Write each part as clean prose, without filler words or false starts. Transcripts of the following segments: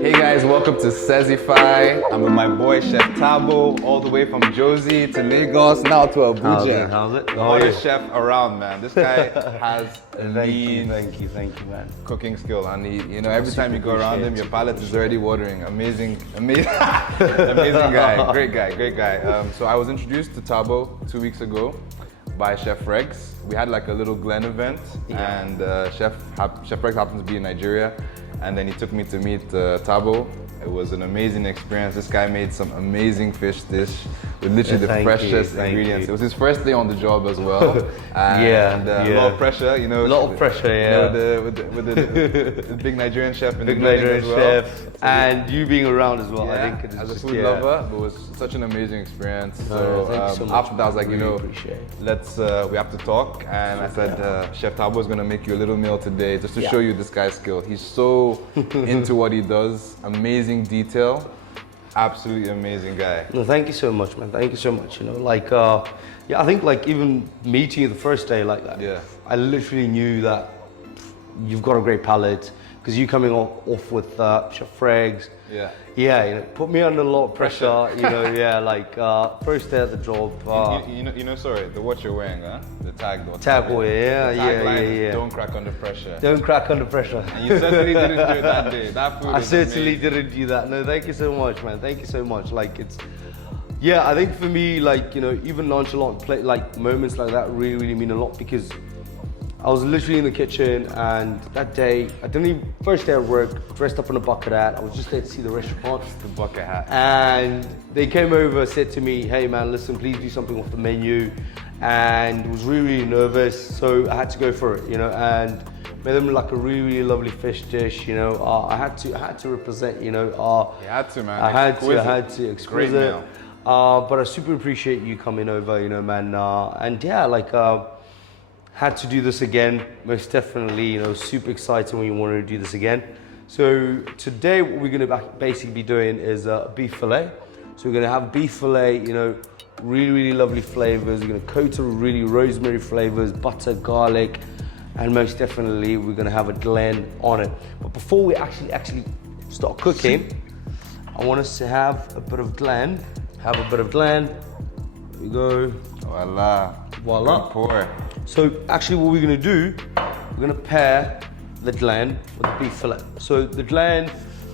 Hey guys, welcome to Sezify. I'm with my boy Chef Thabo, all the way from Josie to Lagos, now to Abuja. How's it? The hottest chef around, man. This guy has Thank you, man. cooking skill, and every time you go around him, your palate is already watering. Amazing guy, great guy. So I was introduced to Thabo 2 weeks ago by Chef Rex. We had like a little Glen event, and Chef Rex happens to be in Nigeria, and then he took me to meet Thabo. It was an amazing experience. This guy made some amazing fish dish with literally the freshest ingredients. It was his first day on the job as well. And a lot of pressure, A lot of pressure, yeah. With the big Nigerian chef in Big the building Nigerian as well. chef, and you being around as well. Yeah, I think as a food lover, it was such an amazing experience. So, thank you so much. after that, I was like, Really we have to talk. And I said, Chef Thabo is gonna make you a little meal today just to show you this guy's skill. He's so into what he does. Amazing detail. Absolutely amazing guy. No, thank you so much, man. Thank you so much. I think like even meeting you the first day like that, I literally knew that you've got a great palate because you coming off with Chef Regs. Put me under a lot of pressure. First day at the job. Sorry, the watch you're wearing, the tag. Don't crack under pressure. Don't crack under pressure. And you certainly didn't do it that day. That food I certainly didn't do that. No, thank you so much, man. Thank you so much. I think for me, even nonchalant moments like that really mean a lot because I was literally in the kitchen, and that day, first day at work, dressed up in a bucket hat. I was just there to see the restaurant. The bucket hat. And they came over, said to me, hey man, listen, please do something off the menu. And was really nervous, so I had to go for it, and made them like a really lovely fish dish, I had to represent, You had to, man. I had to exquisite. But I super appreciate you coming over, man. Had to do this again, most definitely, super excited when you wanted to do this again. So today what we're gonna basically be doing is beef fillet. So we're gonna have beef fillet, really lovely flavors. We're gonna coat it with really rosemary flavors, butter, garlic, and most definitely we're gonna have a Glen on it. But before we actually start cooking, I want us to have a bit of Glen. Here we go. Voila. Pour. So actually what we're gonna do, we're gonna pair the Glen with the beef fillet. So the Glen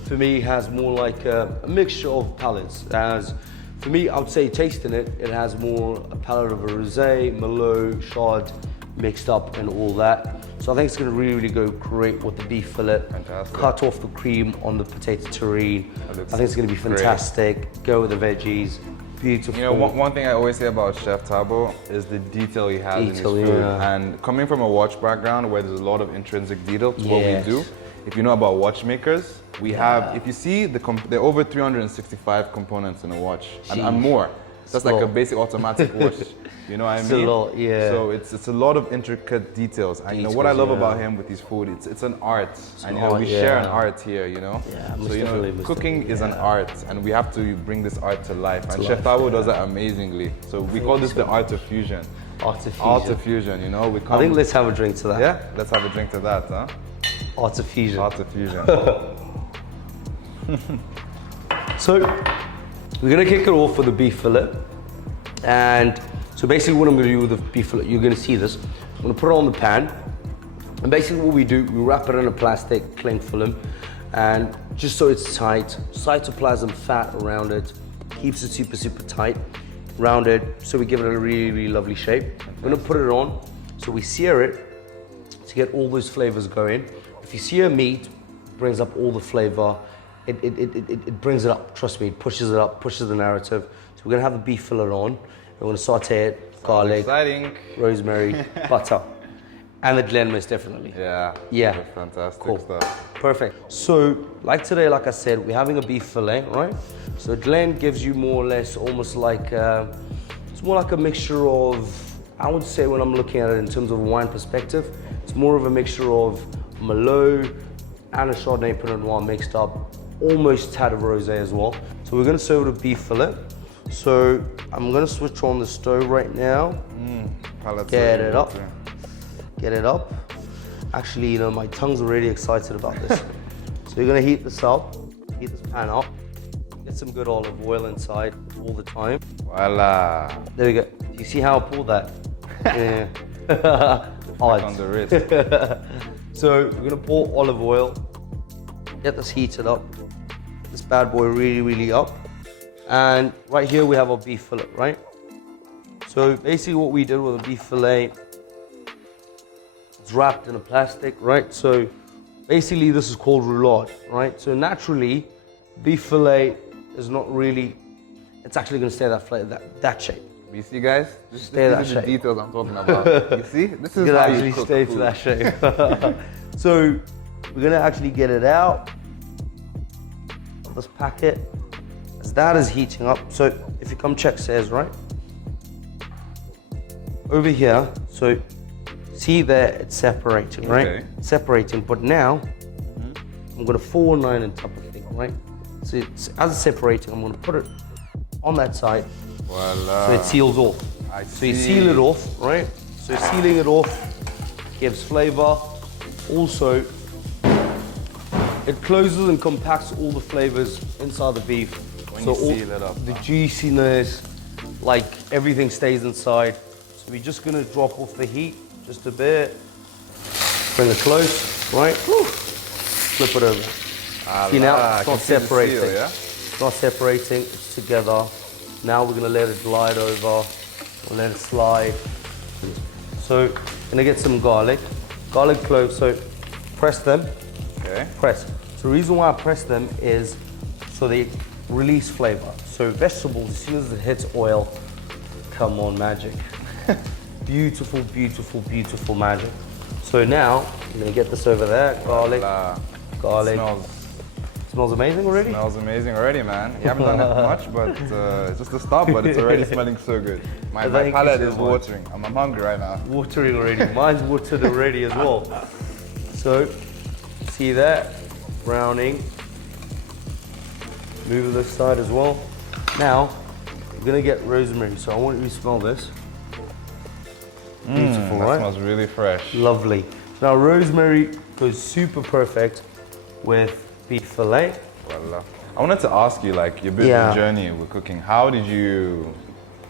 for me has more like a mixture of palates. As for me, I would say tasting it, it has more a palate of a rosé, Merlot, Chard mixed up and all that. So I think it's gonna really go great with the beef fillet. Fantastic. Cut off the cream on the potato terrine. I think it's gonna be fantastic. Great. Go with the veggies. Beautiful. One thing I always say about Chef Thabo is the detail he has in his food. And coming from a watch background where there's a lot of intrinsic detail to what we do, if you know about watchmakers, we have, if you see, there are over 365 components in a watch and more. That's like a basic automatic watch. You know what I mean? It's a lot, yeah. So it's a lot of intricate details. And what I love about him with his food, it's an art. We share an art here, Yeah, so cooking is an art, and we have to bring this art to life. And Chef Thabo does that amazingly. So we call this the art of fusion. Art of fusion. I think let's have a drink to that. Yeah, let's have a drink to that, huh? Art of fusion. Art of fusion. So we're gonna kick it off with the beef fillet, and so basically what I'm gonna do with the beef fillet, you're gonna see this. I'm gonna put it on the pan, and basically what we do, we wrap it in a plastic cling film, and just so it's tight, cytoplasm fat around it, keeps it super tight, rounded, so we give it a really lovely shape. We're gonna put it on, so we sear it to get all those flavors going. If you sear meat, it brings up all the flavor. It brings it up, trust me, it pushes it up, pushes the narrative. So we're gonna have the beef fillet on. We're gonna saute it, garlic, rosemary, butter, and the Glen most definitely. Yeah. Fantastic stuff. Perfect. So, like today, like I said, we're having a beef fillet, right? So Glen gives you more or less almost like, it's more like a mixture of, I would say when I'm looking at it in terms of a wine perspective, it's more of a mixture of Merlot and a Chardonnay Pinot Noir mixed up, almost tad of rosé as well. So we're gonna serve the beef fillet. So I'm gonna switch on the stove right now. Get it up. Get it up. Actually, my tongue's already excited about this. So you're gonna heat this up. heat this pan up. Get some good olive oil inside all the time. Voila. There we go. Do you see how I pulled that? Yeah. On the wrist. So we're gonna pour olive oil. Get this heated up. This bad boy really, really up. And right here we have our beef fillet, right? So basically what we did with the beef fillet, it's wrapped in a plastic, right? So basically this is called roulade, right? So naturally, beef fillet is not really, it's actually gonna stay that shape. You see, guys? These Stay that are the shape. details I'm talking about. You see? This is It's gonna how you actually cook stay food. to that shape. So we're gonna actually get it out of this packet as that is heating up. So if you come check says, right? Over here, so see there it's separating, right? Okay. Separating, but now I'm gonna 4-9 on top of the thing, right? So as it's separating, I'm gonna put it on that side Voila. so it seals off. So you seal it off, right? So sealing it off gives flavor. Also, it closes and compacts all the flavors inside the beef. When so you all seal it up, the juiciness, like everything stays inside. So we're just gonna drop off the heat just a bit. Bring it close, right? Woo. Flip it over. See now, it's not separating. Seal, yeah? It's not separating, it's together. Now we're gonna let it glide over. We'll let it slide. So, gonna get some garlic cloves. So, press them. Okay. Press. So the reason why I press them is so they release flavor. So vegetables, as soon as it hits oil, come on, magic. Beautiful, beautiful, beautiful magic. So now, I'm gonna get this over there. Garlic, Voila. garlic. Smells amazing already? Smells amazing already, man. You haven't done it much, but it's just a start, but it's already smelling so good. My Thank you palate so is much. watering. I'm hungry right now. Watering already. Mine's watered already as well. So, see that? Browning. Move this side as well. Now, we're gonna get rosemary. So I want you to smell this. Beautiful, That right? smells really fresh. Lovely. Now rosemary goes super perfect with beef fillet. Voila. I wanted to ask you, like, your bit of journey with cooking. How did you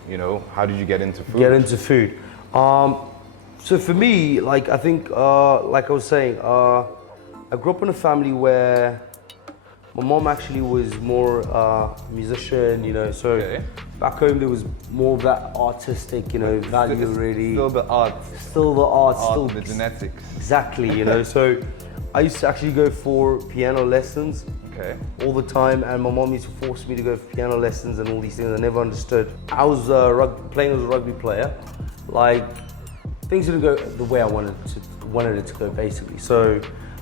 get into food? Get into food. So for me, like I think, like I was saying, I grew up in a family where my mom actually was more musician, you know. So back home there was more of that artistic, you know, value really. Still the art. Still the art. Still The genetics. Exactly, you know. So I used to actually go for piano lessons. Okay. All the time, and my mom used to force me to go for piano lessons and all these things. I never understood. I was playing as a rugby player. Like things didn't go the way I wanted it to go, basically. So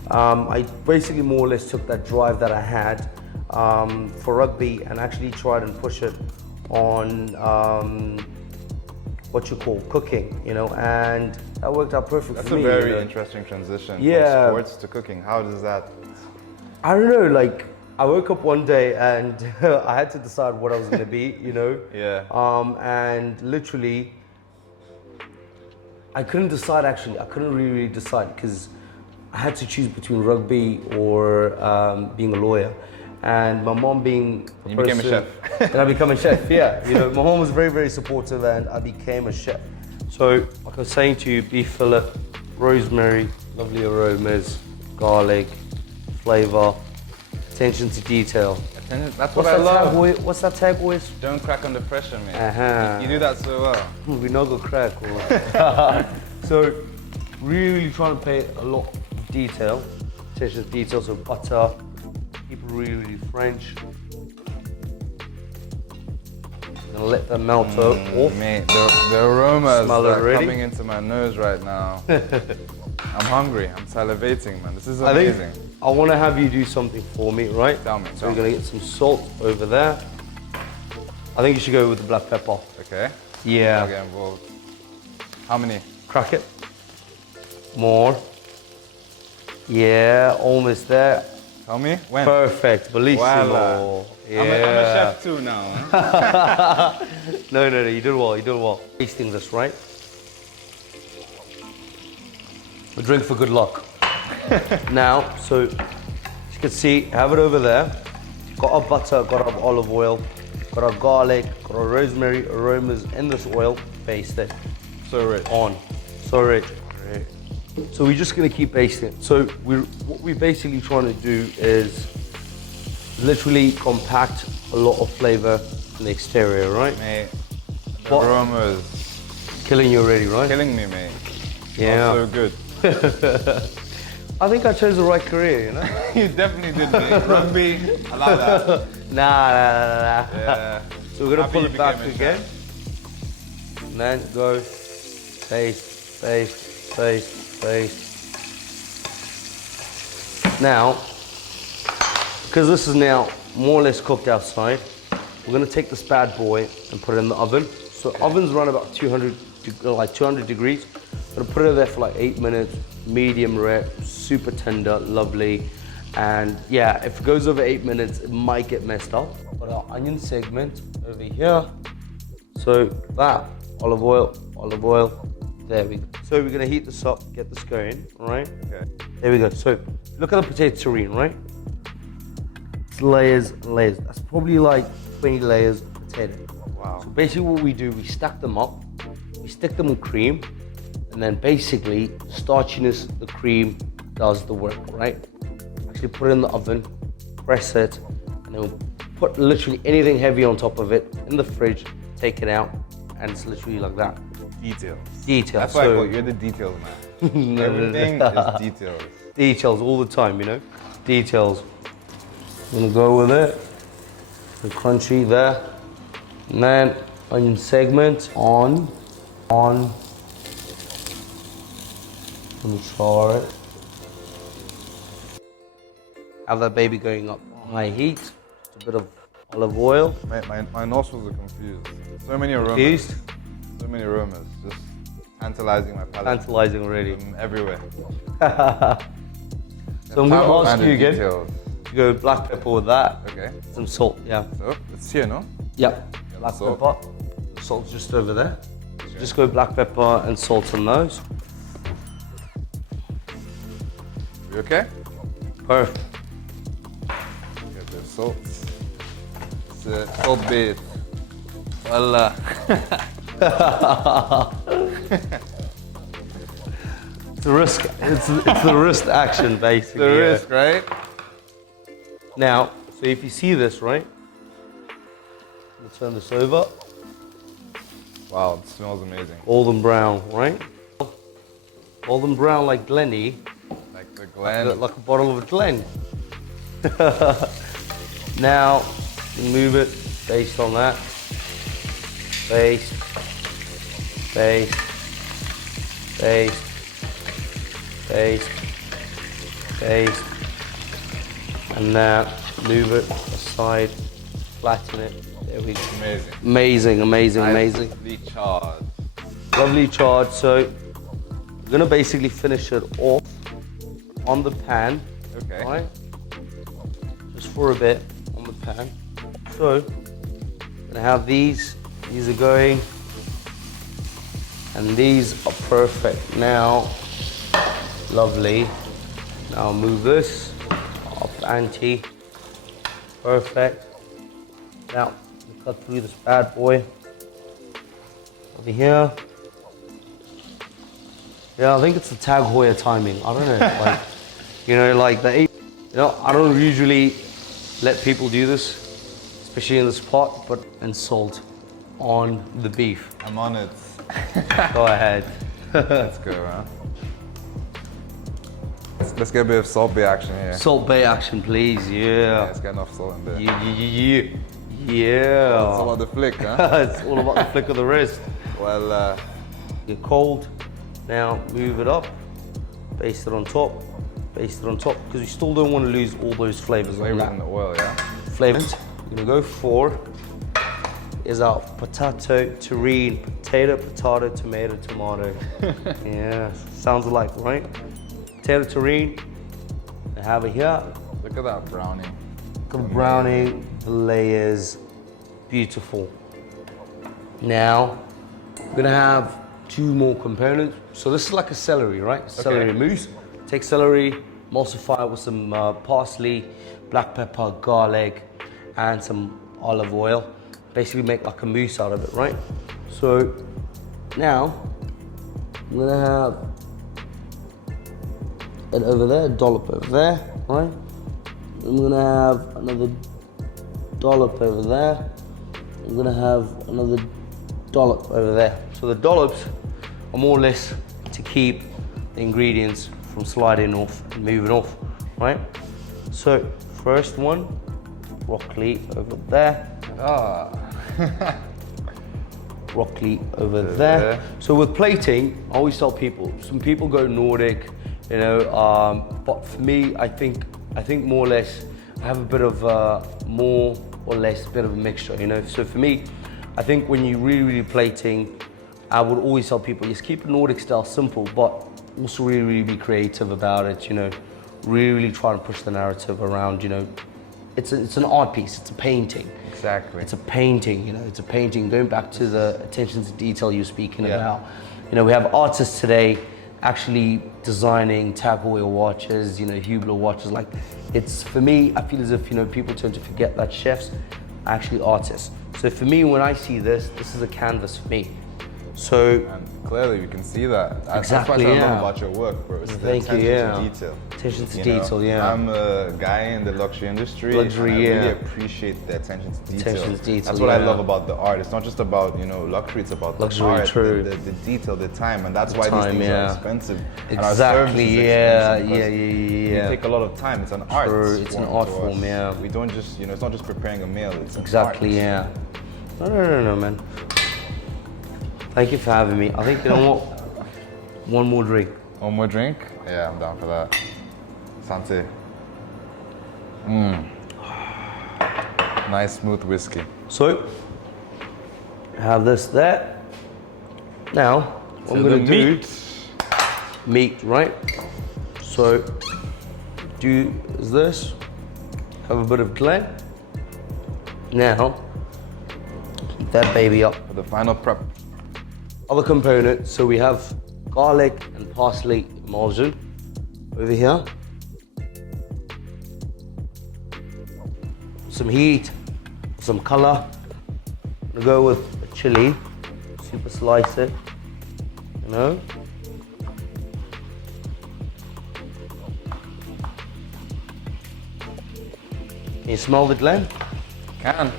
I basically more or less took that drive that I had for rugby and actually tried and push it on what you call cooking, you know, and that worked out perfect That's for me. a very you know? interesting transition Yeah. from sports to cooking. How does that? I don't know, like I woke up one day and I had to decide what I was gonna be, you know? Yeah. And literally, I couldn't decide actually. I couldn't really decide because I had to choose between rugby or being a lawyer. And my mom being a You became a chef. and I became a chef, yeah. You know, my mom was very, very supportive and I became a chef. So, like I was saying to you, beef fillet, rosemary, lovely aromas, garlic, flavor, attention to detail. That's what I love. What's that tag always? Don't crack under pressure, mate. Uh-huh. You do that so well. We know go crack. So, really trying to pay a lot of detail, attention to detail. So butter, people really, really French. I'm gonna let that melt off. Mate, the aromas Smell it that are already? coming into my nose right now. I'm hungry. I'm salivating, man. This is I amazing. think I want to have you do something for me, right? Tell me. So we're gonna get some salt over there. I think you should go with the black pepper. Okay. Yeah. I'll get involved. How many? Crack it. More. Yeah, almost there. Tell me. When? Perfect. Bellissimo. Voila. Yeah. I'm a chef too now. Huh? No, you did well, you did well. Tasting this, right? A drink for good luck. Now, so as you can see, have it over there. Got our butter, got our olive oil, got our garlic, got our rosemary aromas in this oil. Baste it. So rich. So rich. So we're just gonna keep basting it. So what we're basically trying to do is literally compact a lot of flavor in the exterior, right? Mate, the aroma is killing you already, right? killing me, mate. Yeah. So good. I think I chose the right career, you know? You definitely did, mate. Rugby, allow that. Nah. Yeah. So we're gonna Happy pull you it back became a again. chef. And then go, baste. Now, because this is now more or less cooked outside, we're gonna take this bad boy and put it in the oven. So ovens run about 200 degrees. I'm gonna put it there for like 8 minutes, medium rare, super tender, lovely. And yeah, if it goes over 8 minutes, it might get messed up. Got our onion segment over here. So that, olive oil, there we go. So we're gonna heat this up, get this going, all right? Okay. There we go. So look at the potato terrine, right? It's layers and layers. That's probably like 20 layers of potato. Wow. So basically what we do, we stack them up, we stick them with cream, and then basically starchiness, the cream does the work, right? Actually put it in the oven, press it, and then we'll put literally anything heavy on top of it in the fridge, take it out, and it's literally like that. Details. Details. That's why I call you. You're the details man. Everything is details. Details all the time, you know? Details. I'm gonna go with it. The crunchy there. And then onion segment on. I'm gonna char it. Have that baby going up on high heat. Just a bit of olive oil. My nostrils are confused. So many aromas. Confused? So many aromas. Just tantalizing my palate. Tantalizing already. Everywhere. So I'm gonna ask you again. Details. You go black pepper with that. Okay. Some salt, yeah. So it's here, no? Yep. Black Salt. pepper. Salt's just over there. So just go black pepper and salt on those. You okay? Perfect. Get the salt. It's a salt bait. Voila. It's a risk. It's the risk action basically. The yeah. risk, right? Now, so if you see this, right? We'll turn this over. Wow, it smells amazing. Golden brown, right? Golden brown like Glenny. Like the Glen. Like a bottle of a Glen. Now, you move it based on that. Baste. And now, move it aside, flatten it. There we go. Amazing. Amazing. Nicely charred. Lovely charred. So, we're gonna basically finish it off on the pan. Okay. Right? Just for a bit on the pan. So, I'm gonna have these. These are going. And these are perfect. Now, lovely. Now move this up ante. Perfect. Now, cut through this bad boy. Over here. Yeah, I think it's the Tag Heuer timing. I don't know. Like, you know, like I don't usually let people do this, especially in this pot, but and salt on the beef. I'm on it. Go ahead. Let's go, man. Let's get a bit of salt bay action here. Salt bay action, please. Yeah. Let's get enough salt in there. Yeah. It's all about the flick, huh? It's all about the flick of the wrist. Well, Get cold. Now move it up. Baste it on top. Baste it on top because we still don't want to lose all those flavors. flavors in the oil, yeah? Flavors. We're gonna go for is our potato terrine. Potato, tomato. Yeah, sounds alike, right? Potato terrine. I have it here. Look at that brownie. Look at the brownie, the layers, beautiful. Now, we're gonna have two more components. So this is like a celery, right? Celery mousse. Take celery, emulsify it with some parsley, black pepper, garlic, and some olive oil. Basically make like a mousse out of it, right? So now I'm gonna have it over there, a dollop over there, right? I'm gonna have another dollop over there. I'm gonna have another dollop over there. So the dollops are more or less to keep the ingredients from sliding off and moving off, right? So first one, broccoli over there. Broccoli over there. So with plating, I always tell people, some people go Nordic, you know, but for me, I think more or less, I have a bit of more or less bit of a mixture, you know. So for me, I think when you really plating, I would always tell people, just keep a Nordic style simple, but also really be creative about it, you know. Really try and push the narrative around, you know. It's an art piece, it's a painting. Exactly. It's a painting, you know, it's a painting. Going back to the attention to detail you're speaking about, you know, we have artists today actually designing tag heuer watches, you know, Hublot watches. Like, it's, for me, I feel as if, you know, people tend to forget that chefs are actually artists. So for me, when I see this is a canvas for me. So and clearly we can see that. Exactly, That's what I love about your work, bro. It's the attention to detail. Attention to You detail, know, I'm a guy in the luxury industry. Luxury, and I really appreciate the attention to detail. Attention to detail, That's what I love about the art. It's not just about, you know, luxury. It's about luxury, the art, true. the detail, the time, and that's why time, these things are expensive. Exactly, and our service is expensive because yeah. We take a lot of time. It's an art. True, it's an art form, yeah. We don't just, you know, it's not just preparing a meal. It's exactly, an art. No, man. Thank you for having me. I think, you know what? One more drink. One more drink? Yeah, I'm down for that. Santé. Nice smooth whiskey. So, have this there. Now, what I'm gonna do, meat, right? So, do is this, have a bit of Glen. Now, keep that baby up. For the final prep. Other components, so we have garlic and parsley emulsion over here. Some heat, some color. I'm gonna go with a chili, super slice it, you know. Can you smell the Glen? Can.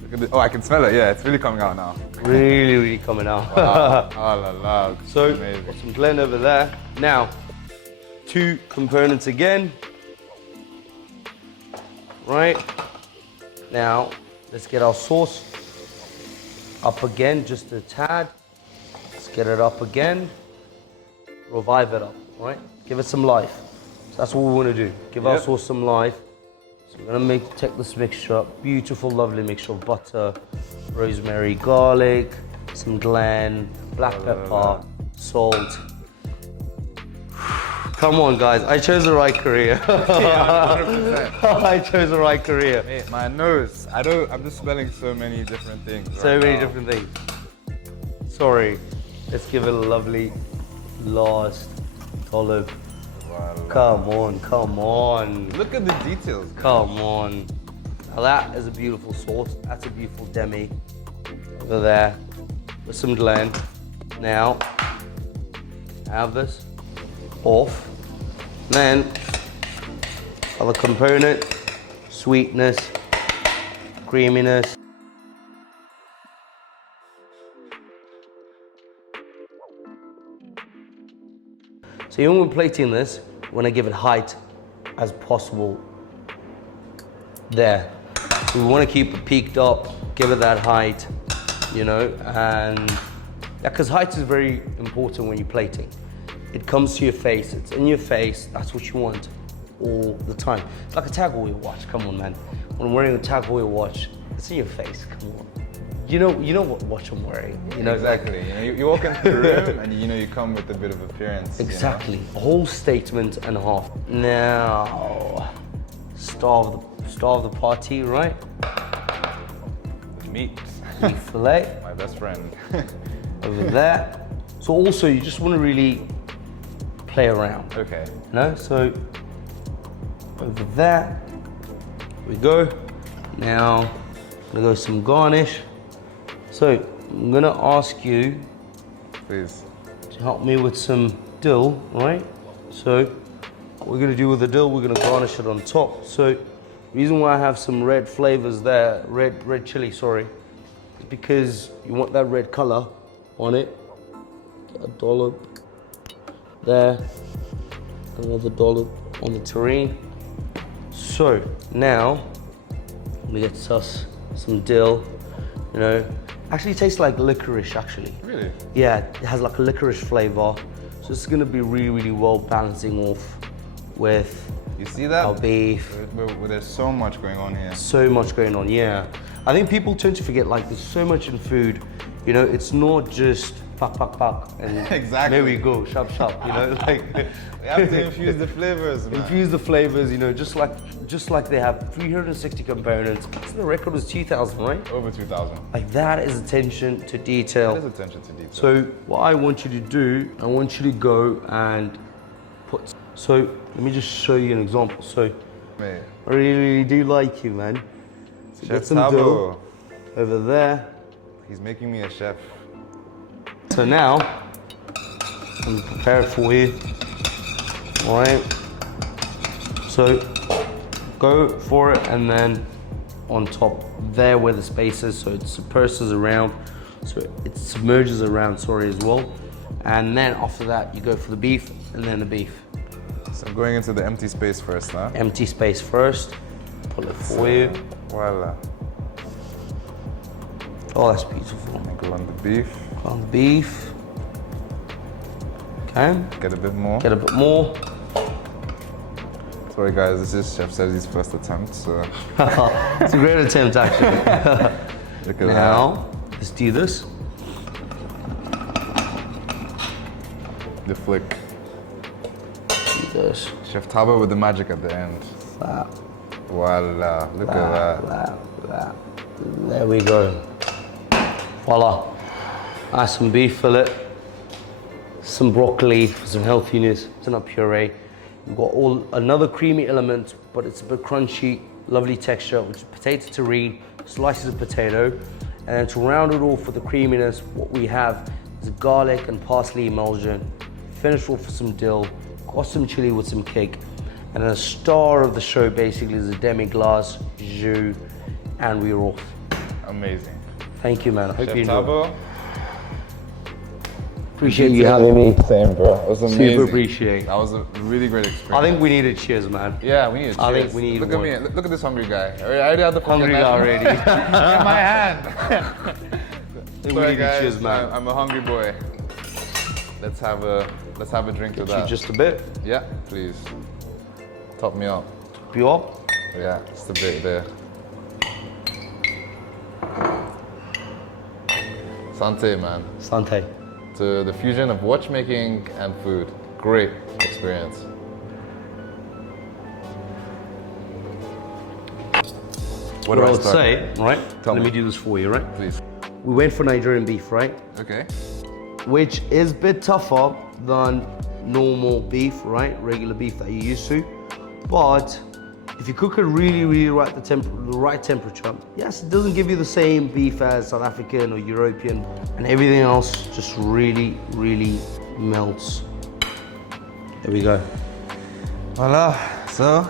Look at this. Oh, I can smell it. Yeah, it's really coming out now. Really coming out. Wow. Oh la la. So, amazing. got some Glen over there. Now, two components again. Right. Now, let's get our sauce up again, just a tad. Let's get it up again. Revive it up, right? Give it some life. So that's what we want to do. Give our sauce some life. So we're gonna take this mixture up. Beautiful, lovely mixture of butter, rosemary, garlic, some Glen, black pepper, salt. Come on, guys, I chose the right career. Yeah, 100%. I chose the right career. Hey, my nose. I'm just smelling so many different things. So many different things. Sorry, let's give it a lovely last dollop. Wow. Come on. Look at the details. Come on. Now that is a beautiful sauce. That's a beautiful demi over there with some Glen. Now, have this off. Then, other component, sweetness, creaminess. So even when plating this, we want to give it height as possible there. So we want to keep it peaked up, give it that height, you know, and because height is very important when you're plating. It comes to your face, it's in your face, that's what you want all the time. It's like a tag heuer watch, come on man. When I'm wearing a tag heuer watch, it's in your face, come on. You know what watch I'm wearing, you know? Exactly, you know, you walk into the room and you know you come with a bit of appearance. Exactly, You know? a whole statement and a half. Now, star of the party, right? Meat. Beef fillet. My best friend. Over there. So also you just want to really play around. Okay. You know, so over there we go. Now, I'm gonna go some garnish. So, I'm gonna ask you Please. to help me with some dill, right? So, what we're gonna do with the dill, we're gonna garnish it on top. So, the reason why I have some red flavors there, red chili, sorry, is because you want that red color on it. Get a dollop there, another dollop on the terrine. So, now, we get us some dill, you know. Actually, it tastes like licorice, actually. Really? Yeah, it has like a licorice flavor. So it's gonna be really, really well balancing off with You see that? our beef. There's so much going on here. So much going on, yeah. I think people tend to forget, like, there's so much in food. You know, it's not just pak, and Exactly. there we go, sharp, you know, like. We have to infuse the flavors, man. Infuse the flavors, you know, just like they have 360 components. So the record was 2,000, right? Over 2,000. Like, that is attention to detail. That is attention to detail. So what I want you to do, I want you to go and put, so let me just show you an example. So Mate. I really do like you, man. So Chef get some Thabo. dough over there. He's making me a chef. So now, I'm gonna prepare it for you. All right. So go for it, and then on top there where the space is, so it submerges around, as well. And then after that, you go for the beef, and then the beef. So I'm going into the empty space first, huh? Empty space first. Pull it for you. Voila. Oh, that's beautiful. And go on the beef. On the beef. Okay. Get a bit more. Get a bit more. Sorry guys, this is Chef Sezzy's first attempt, so It's a great attempt, actually. look at Now, let's do this. that. The flick. Do this. Chef Thabo with the magic at the end. That. Voila, look at that. There we go. Voila. Add some beef fillet, some broccoli for some healthiness, some nut puree. You've got another creamy element, but it's a bit crunchy, lovely texture, which is potato terrine, slices of potato. And then to round it off with the creaminess, what we have is garlic and parsley emulsion. Finish off with some dill, got some chili with some kick. And then the star of the show basically is a demi-glace, jus, and we're off. Amazing. Thank you, man. I hope Chef you enjoy. Thabo. Appreciate you having me. Same, bro. It was amazing. Super appreciate. That was a really great experience. I think we need a cheers, man. Yeah, we need a cheers. I think we need Look one. at me. Look at this hungry guy. I already had the Hungry guy already. in my hand. I think we Sorry need a guys, cheers, man. I'm a hungry boy. Let's have a drink to that. Just a bit. Yeah, please. Top me up. You up? Yeah, just a bit there. Santé, man. Sante. To the fusion of watchmaking and food. Great experience. What do I I would start? say, right? Tell Let me. me do this for you, right? Please. We went for Nigerian beef, right? Okay. Which is a bit tougher than normal beef, right? Regular beef that you're used to. But if you cook it really right the right temperature, yes, it doesn't give you the same beef as South African or European, and everything else just really melts. There we go. Voila. So,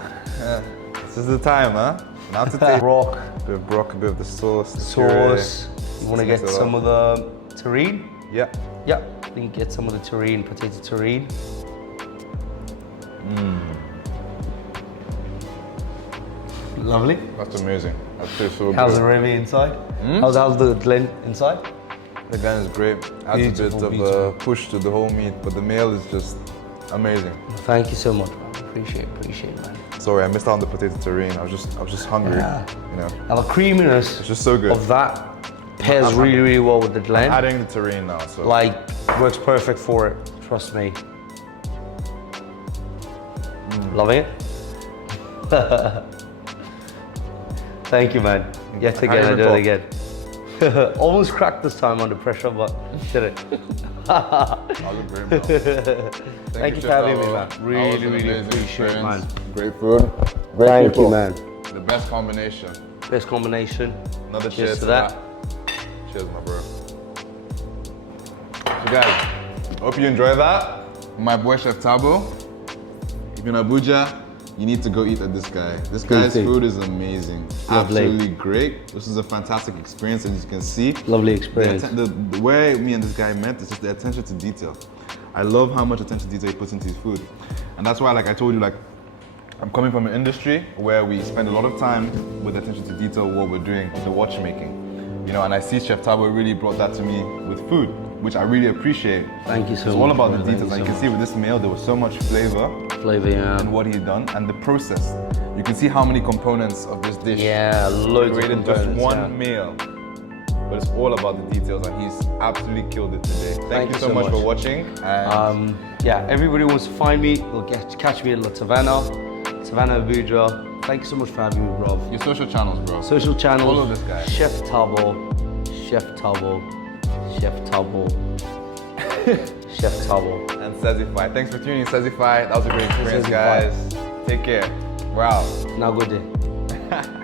this is the time, huh? Now to take Brock, a bit of brock, a bit of the sauce. The puree. sauce. You want to Let's get mix it some up. of the terrine? Yeah. Yeah, you can get some of the terrine, potato terrine. Lovely. That's amazing. That tastes so How's the good. gravy inside? How's the blend inside? The gun is great. Adds a Beautiful, bit of beautiful. a push to the whole meat, but the meal is just amazing. Thank you so much, man. Appreciate it, man. Sorry, I missed out on the potato terrine. I was just hungry. Yeah. You know, Now the creaminess it's just so good. of that pairs really well with the blend. Adding the terrine now, so Like, works perfect for it. Trust me. Loving it? Thank you, man. Yet again, I even did talk. it again. Almost cracked this time under pressure, but did it. I'll look great now. Thank you Chef for having me, Thabo. man. That was Really an amazing appreciate it, man. experience. Great food. Great Thank people. you, man. The best combination. Best combination. Another Cheers cheers to that. Cheers, my bro. So guys, hope you enjoy that. My boy Chef Thabo. If you're in Abuja, you need to go eat at this guy. This guy's food is amazing. Lovely. Absolutely great. This is a fantastic experience, as you can see. Lovely experience. The way me and this guy met is just the attention to detail. I love how much attention to detail he puts into his food. And that's why, like I told you, like, I'm coming from an industry where we spend a lot of time with attention to detail what we're doing, the watchmaking. You know, and I see Chef Thabo really brought that to me with food, which I really appreciate. Thank you so much. It's all about bro. the details. And you can see with this meal, there was so much flavor Yeah. in what he's done and the process. You can see how many components of this dish Yeah, loads of created just components, one meal. But it's all about the details, and he's absolutely killed it today. Thank you so much for watching. And yeah, everybody wants to find me. They'll catch me in La Savannah, Abuja. Thank you so much for having me, bro. your social channels, bro. Social channels. Follow this guy. Chef Thabo, Chef Thabo, Chef Thabo, Chef Thabo. And Sezify. Thanks for tuning in, Sezify. That was a great experience, Sezify. guys. Take care. Wow. Now good day.